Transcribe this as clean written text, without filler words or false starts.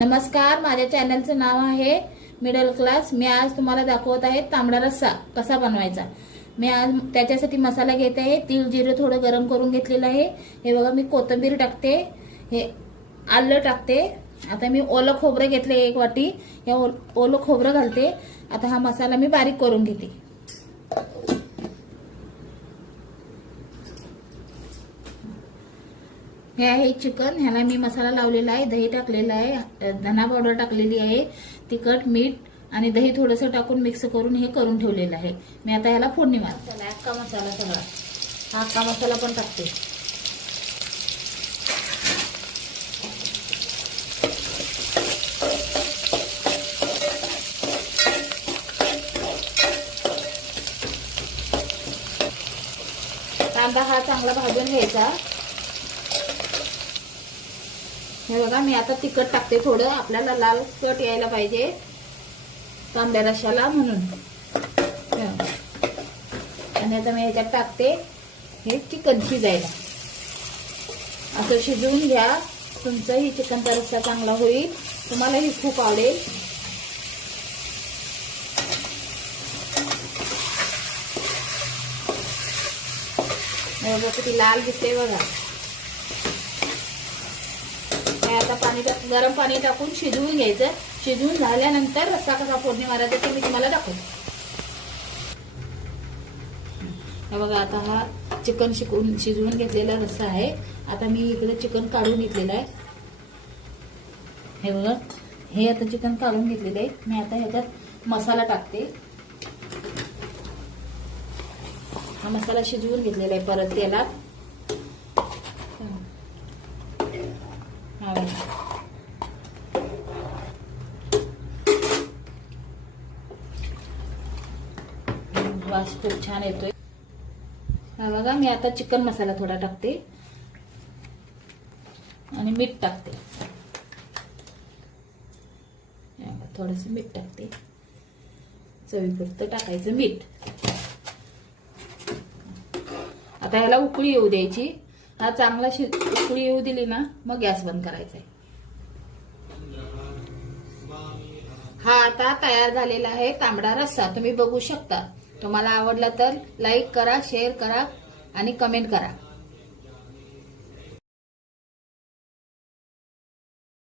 नमस्कार, माझ्या चॅनलचं नाव आहे मिडल क्लास। मी आज तुम्हाला दाखवत आहे तांबडा रस्सा कसा बनवायचा। मी आज त्याच्यासाठी मसाला घेत आहे। तीळ जिरे थोडं गरम करून घेतलेलं आहे। हे बघा, मी कोथिंबीर टाकते, हे आलं टाकते। आता मी ओलं खोबरं घेतले 1 वाटी, या ओलं खोबरं घालते। आता हा मसाला मी बारीक करून घेते। हे आहे चिकन, ह्याला मी मसाला लावलेला आहे, दही टाकलेला आहे, धना पावडर टाकलेली आहे, तिखट, मीठ आणि दही थोडंसं टाकून मिक्स करून हे करून ठेवलेलं आहे। मी आता ह्याला फोडणी मारते। अख्खा मसाला सगळा, हा अख्खा मसाला पण टाकते। कांदा हा चांगला भाजून घ्यायचा। हे बघा, मी आता तिखट टाकते थोडं, आपल्याला लाल कट यायला पाहिजे तांबड्या रश्श्याला म्हणून। आणि आता मी ह्याच्यात टाकते हे चिकन शिजायला। असं शिजवून घ्या, तुमचाही चिकनचा रस्सा चांगला होईल, तुम्हालाही खूप आवडेल। बघा किती लाल दिसते बघा। आता गरम पाणी टाकून शिजवून घ्यायचं। शिजवून झाल्यानंतर रस्सा कसा फोडणी मारायचा ते मी तुम्हाला दाखवते। हे बघा, आता हा चिकन शिजवून घेतलेला रस्सा आहे। आता मी इकडे चिकन काढून घेतलेलं आहे। हे बघा, हे आता चिकन काढून घेतलेलं आहे। मी आता ह्याच्यात मसाला टाकते। हा मसाला शिजवून घेतलेला आहे परत तेलात। वास खूप छान येतोय। हा बघा, मी आता चिकन मसाला थोडा टाकते आणि मीठ टाकते। थोडंसं मीठ टाकते, चवीपुरतं टाकायचं मीठ। आता ह्याला उकळी येऊ द्यायची। हा चांगला उकळी येऊ दिली ना, मग गॅस बंद करायचा आहे। हा आता तयार झालेला आहे तांबडा रस्सा, तुम्ही बघू शकता। तुम्हाला आवडला तर लाईक करा, शेअर करा आणि कमेंट करा।